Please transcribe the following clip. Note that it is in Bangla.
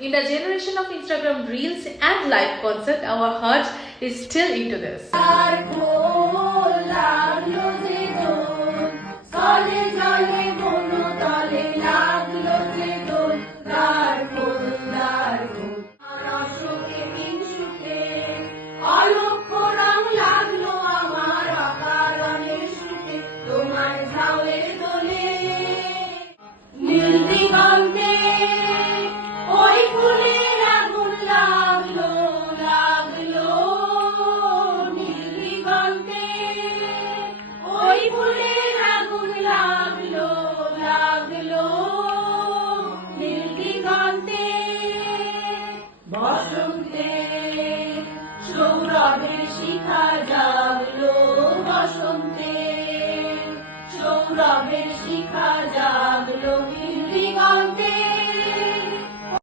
In the generation of Instagram Reels and live concert, our heart is still into this. বসন্তে সৌরভের শিখা জাগলো, বসন্তে সৌরভের শিখা জাগলো।